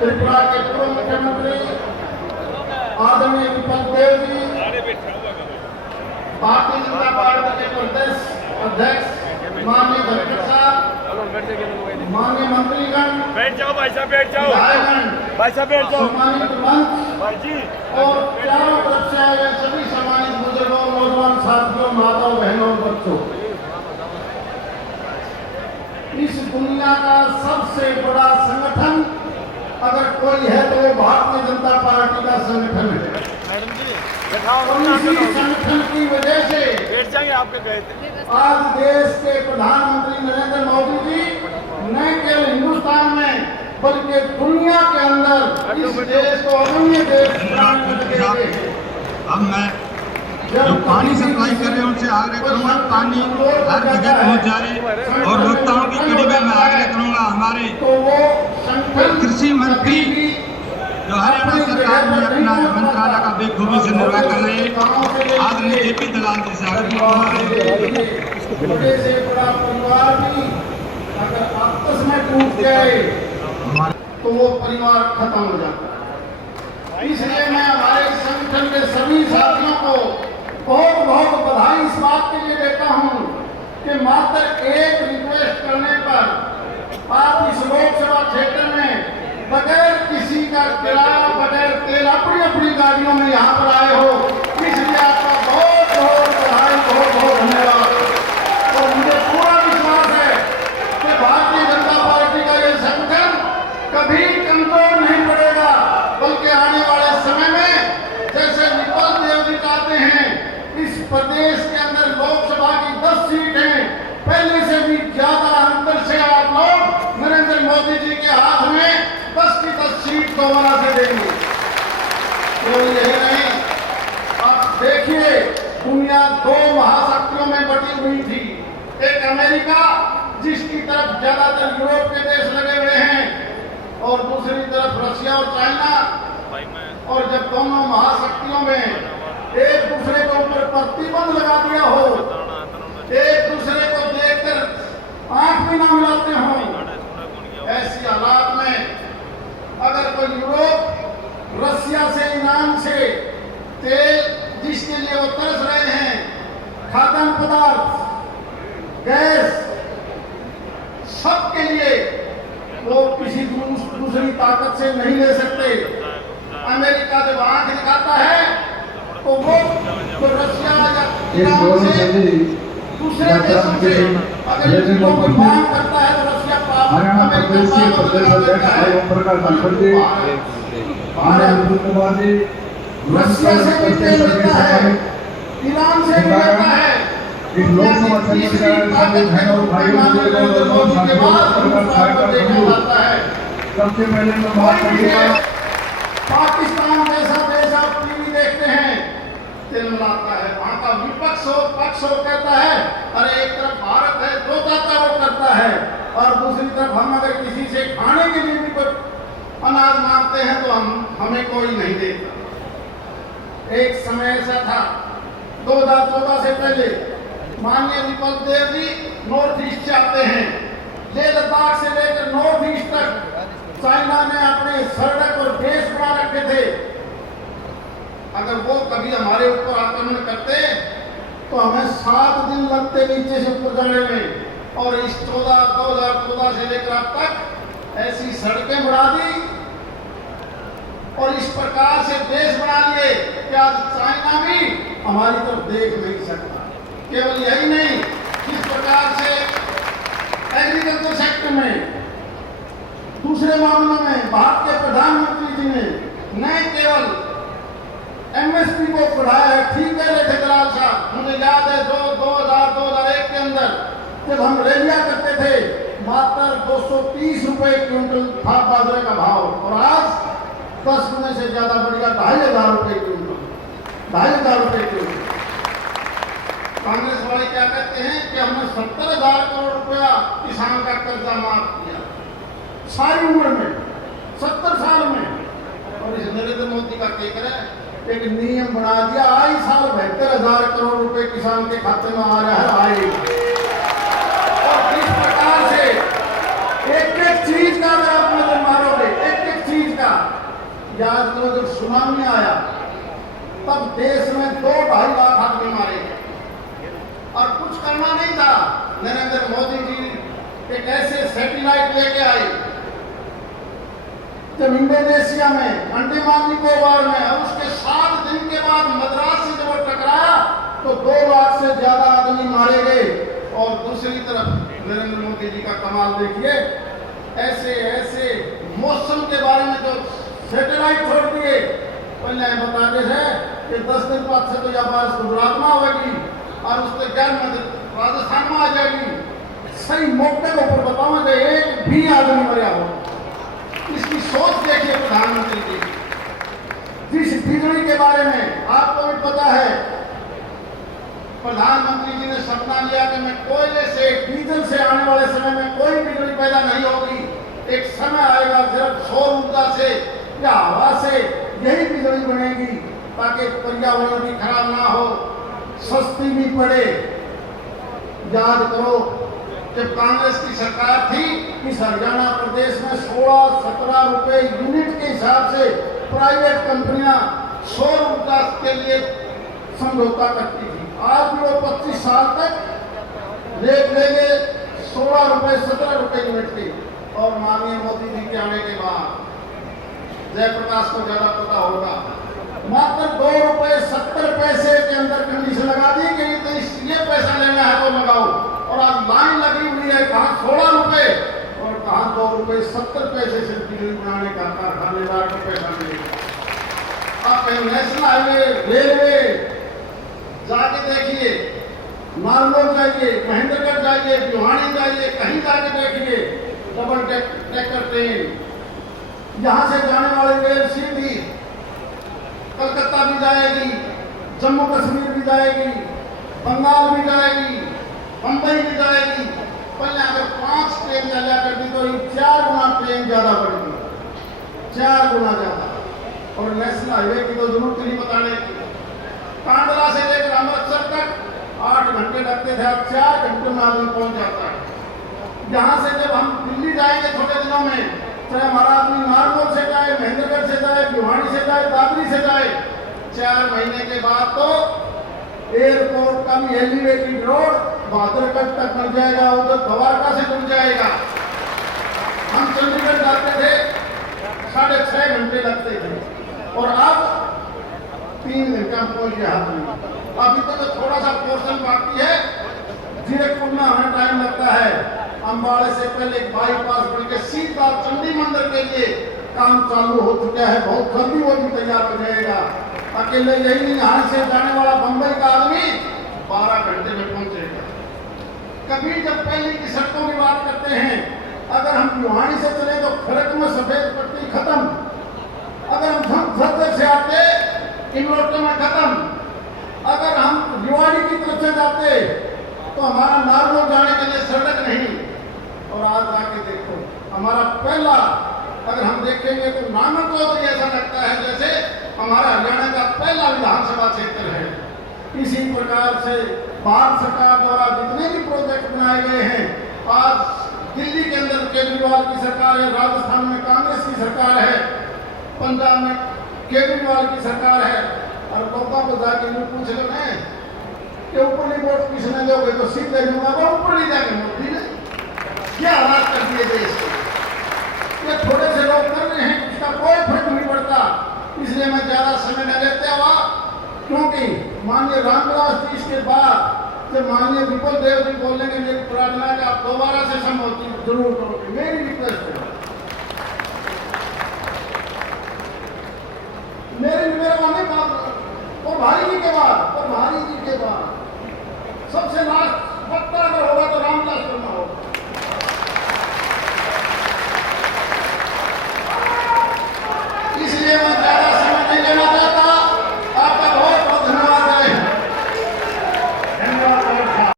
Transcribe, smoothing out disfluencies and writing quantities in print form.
त्रिपुरा के पूर्व मुख्यमंत्री आदरणीय विपल देव जी, भारतीय जनता पार्टी के प्रदेश अध्यक्ष माननीय धनखड़ साहब, माननीय मंत्रीगण, बैठ जाओ भाई साहब, बैठ जाओ भाई साहब, बैठ जाओ सम्मानित मंच भाई जी, और चारों तरफ से आए हुए सभी सम्मानित बुजुर्गों, नौजवान साथियों, माताओं, बहनों, बच्चों, इस दुनिया का सबसे बड़ा संगठन अगर कोई है तो वो भारतीय जनता पार्टी का संगठन है। मैडम जी और इसी संगठन की वजह से बैठ जाएंगे, आपके गए थे आज देश के प्रधानमंत्री नरेंद्र मोदी जी न केवल हिंदुस्तान में बल्कि दुनिया के अंदर इस देश को अनन्य देश बनाने में लगे हुए हैं। अब मैं जो पानी सप्लाई कर रहे हैं उनसे आग्रह करूंगा पानी हर जगह पहुंच जाए, और वक्ताओं की कड़ी में मैं आग्रह करूंगा हमारे तो वो संगठन कृषि मंत्री जो हरियाणा सरकार में अपना मंत्रालय का बेखूबी से निर्वाह कर रहे हैं, आदरणीय जेपी दलाल जी से बड़े से बड़ा परिवार भी अगर आपस में टूट जाए तो वो परिवार खत्म हो जाता है। इसलिए मैं हमारे संगठन के सभी साथियों को बहुत बहुत बधाई इस बात के लिए देता हूं कि मात्र एक रिक्वेस्ट करने पर आप इस लोकसभा क्षेत्र में बगैर किसी का किराया, बगैर तेल, अपनी अपनी गाड़ियों में यहाँ पर आए हो, इसलिए आपका बहुत बहुत बधाई, बहुत बहुत धन्यवाद। और मुझे पूरा विश्वास है कि भारतीय जनता पार्टी का ये संगठन कभी कमजोर नहीं पड़ेगा, बल्कि आने वाले समय में जैसे विपल देव जी चाहते हैं, इस प्रदेश के अंदर लोकसभा की 10 सीटें पहले से भी ज्यादा अंतर से आप लोग नरेंद्र मोदी जी के हाथ में 10 की 10 सीट दोबारा से देंगे। तो यही नहीं, आप देखिए दुनिया दो महाशक्तियों में बटी हुई थी, एक अमेरिका जिसकी तरफ ज्यादातर यूरोप के देश लगे हुए हैं, और दूसरी तरफ रशिया और चाइना। और जब दोनों महाशक्तियों में एक दूसरे के ऊपर प्रतिबंध लगा दिया हो, एक दूसरे को देखकर आंख भी ना मिलाते हों, ऐसी हालात में अगर कोई यूरोप रशिया से ईरान से तेल जिसके लिए वो तरस रहे हैं, खाद्यान्न पदार्थ, गैस, सबके लिए वो किसी दूसरी ताकत से नहीं ले सकते। अमेरिका जब आंख दिखाता है तो वो तो रशिया या ईरान से दूसरे देशों से अगर इनको कोई मांग करता है तो रशिया हरियाणा प्रदेश के प्रदेश अध्यक्ष भाई ओम प्रकाश धनखड़ जी, रशिया से भी तेल लेता है, ईरान से भी लेता है। इस लोकसभा क्षेत्र से सभी बहनों भाइयों सबसे पहले मैं बात करूंगा पाकिस्तान जैसा देश आप टीवी देखते हैं, तेल मिलाता है, वहां का विपक्ष हो पक्ष हो कहता है अरे एक तरफ भारत है, जो चाहता वो करता है, और दूसरी तरफ हम अगर किसी से खाने के लिए भी कोई अनाज मांगते हैं तो हमें कोई नहीं देता। एक समय ऐसा था 2014 से पहले माननीय विपल देव जी नॉर्थ ईस्ट से आते हैं, लेह लद्दाख से लेकर नॉर्थ ईस्ट तक चाइना ने अपने सड़क और बेस बना रखे थे। अगर वो कभी हमारे ऊपर आक्रमण करते तो हमें 7 दिन लगते नीचे से ऊपर जाने में, और इस 2014 से लेकर अब तक ऐसी सड़कें बढ़ा दी और इस प्रकार से देश बना लिए कि आज चाइना भी हमारी तरफ देख नहीं सकता। केवल यही नहीं, जिस प्रकार से एग्रीकल्चर सेक्टर में, दूसरे मामलों में भारत के प्रधानमंत्री जी ने न केवल एमएसपी को बढ़ाया है, ठीक है रहे थे दलाल साहब, मुझे याद है 2001 के अंदर जब हम रैलियां करते थे मात्र 230 रुपए क्विंटल था बाजरे का भाव, और आज 10 गुने से ज्यादा बढ़ गया, 2500 रुपए क्विंटल, 2500 रुपए क्विंटल। कांग्रेस वाले क्या कहते हैं कि हमने 70,000 करोड़ रुपया किसान का कर्जा माफ किया सारी उम्र में, 70 साल में, और इस नरेंद्र मोदी का कहकर एक नियम बना दिया, आई साल 72,000 करोड़ रुपए किसान के खाते में आ रहा है, आए। और इस प्रकार से एक एक चीज का अगर आप नजर मारोगे, एक एक चीज सुनामी आया तब देश में 2-2.5 लाख आदमी मारे गए और कुछ करना नहीं था। नरेंद्र मोदी जी एक ऐसे सैटेलाइट लेके आए जब इंडोनेशिया में अंडमान निकोबार में और उसके 7 दिन के बाद मद्रास से जब वो टकराया तो 2 लाख से ज्यादा आदमी मारे गए। और दूसरी तरफ नरेंद्र मोदी जी का कमाल देखिए, ऐसे ऐसे मौसम के बारे में जो सैटेलाइट छोड़ दिए, पहले बताते थे कि 10 दिन बाद से तो यह बारिश गुजरात में होगी और उसके ज्ञान में राजस्थान में आ जाएगी। सही मौके के ऊपर बताऊं कि एक भी आदमी मरा हो। इसकी सोच देखिए प्रधानमंत्री की। जिस बिजली के बारे में आपको भी पता है, प्रधानमंत्री जी ने सपना लिया कि मैं कोयले से डीजल से आने वाले समय में कोई बिजली पैदा नहीं होगी, एक समय आएगा सिर्फ सौर ऊर्जा से या हवा से यही बिजली बनेगी ताकि पर्यावरण भी खराब ना हो, सस्ती भी पड़े। याद करो जब कांग्रेस की सरकार थी, इस हरियाणा प्रदेश में 16-17 रुपए यूनिट के हिसाब से प्राइवेट कंपनियां सौर ऊर्जा के लिए समझौता करती थी। आज भी वो 25 साल तक रेट लेंगे 16 रुपए 17 रुपए यूनिट की। और माननीय मोदी जी के आने के बाद जयप्रकाश को ज्यादा पता होगा, मात्र 2 रुपए 70 पैसे के अंदर कंडीशन लगा दी कि तो ये पैसा लेना है तो लगाओ। और आज लाइन लगी हुई है, कहाँ 16 रुपए और कहाँ 2 रुपए 70 पैसे से बिजली बनाने का कारखानेदार को पैसा मिलेगा। आप कहीं नेशनल हाईवे, रेलवे जाके देखिए, नारनौल जाइए, महेंद्रगढ़ जाइए, भिवानी जाइए, कहीं जाके देखिए डबल डेकर ट्रेन, यहाँ से जाने वाली रेल सीधी कलकत्ता भी जाएगी, जम्मू कश्मीर भी जाएगी, बंगाल भी जाएगी, बंबई भी जाएगी। पहले अगर 5 ट्रेन चला करती तो 4 गुना ट्रेन ज्यादा बढ़ती, 4 गुना ज्यादा। और नेशनल हाईवे की तो जरूरत नहीं बताने की। कांडला से लेकर अमृतसर तक 8 घंटे लगते थे, अब 4 घंटों में आदमी पहुंच जाता है। यहाँ से जब हम दिल्ली जाएंगे थोड़े दिनों में, चाहे हमारा आदमी नारनौल से जाए, महेंद्रगढ़ से जाए, भिवानी से जाए, दादरी से जाए, 4 महीने के बाद तो एयरपोर्ट का भी एलिवेटेड रोड बहादुरगढ़ तक बन जाएगा, उधर द्वारका से जुड़ जाएगा। हम चंडीगढ़ जाते थे 6.5 घंटे लगते थे और अब 3 घंटा पहुंच गया हाथ में। अभी तो थोड़ा सा पोर्शन बाकी है, जीरकपुर में हमें टाइम लगता है। अंबाड़े से पहले एक बाईपास बन के सीधा चंडी मंदिर के लिए काम चालू हो चुका है, बहुत जल्दी वो भी तैयार हो जाएगा। अकेले यही नहीं, यहाँ से जाने वाला बंबई का आदमी 12 घंटे में पहुंचेगा। कभी जब पहले की सड़कों की बात करते हैं, अगर हम भिवानी से चले तो खड़क में सफेद पट्टी खत्म, अगर हम झज्जर से आते इमरोटे में खत्म, अगर हम रिवाड़ी की तरफ से जाते तो हमारा नारनौल जाने के लिए सड़क नहीं। और आज आके देखो हमारा पहला, अगर हम देखेंगे तो नानक को तो ऐसा लगता है जैसे हमारा हरियाणा का पहला विधानसभा क्षेत्र है। इसी प्रकार से भारत सरकार द्वारा जितने भी प्रोजेक्ट बनाए गए हैं, आज दिल्ली के अंदर केजरीवाल की सरकार है, राजस्थान में कांग्रेस की सरकार है, पंजाब में केजरीवाल की सरकार है। और लोगों को जाके पूछ लो ना कि ऊपरली वोट किसने दोगे तो सीधे दूंगा, वो ऊपर नहीं जाके मोदी ने क्या हालात कर दिए देश के। ये थोड़े से लोग कर रहे हैं, इसका कोई फर्क नहीं पड़ता। इसलिए मैं ज्यादा समय न लेते हुआ, क्योंकि माननीय रामविलास जी इसके बाद जब माननीय विपुल देव जी बोलेंगे, मेरी प्रार्थना है कि आप दोबारा से संबोधित जरूर करोगे, मेरी रिक्वेस्ट है। मेरा माने और भारी जी के बाद सबसे लास्ट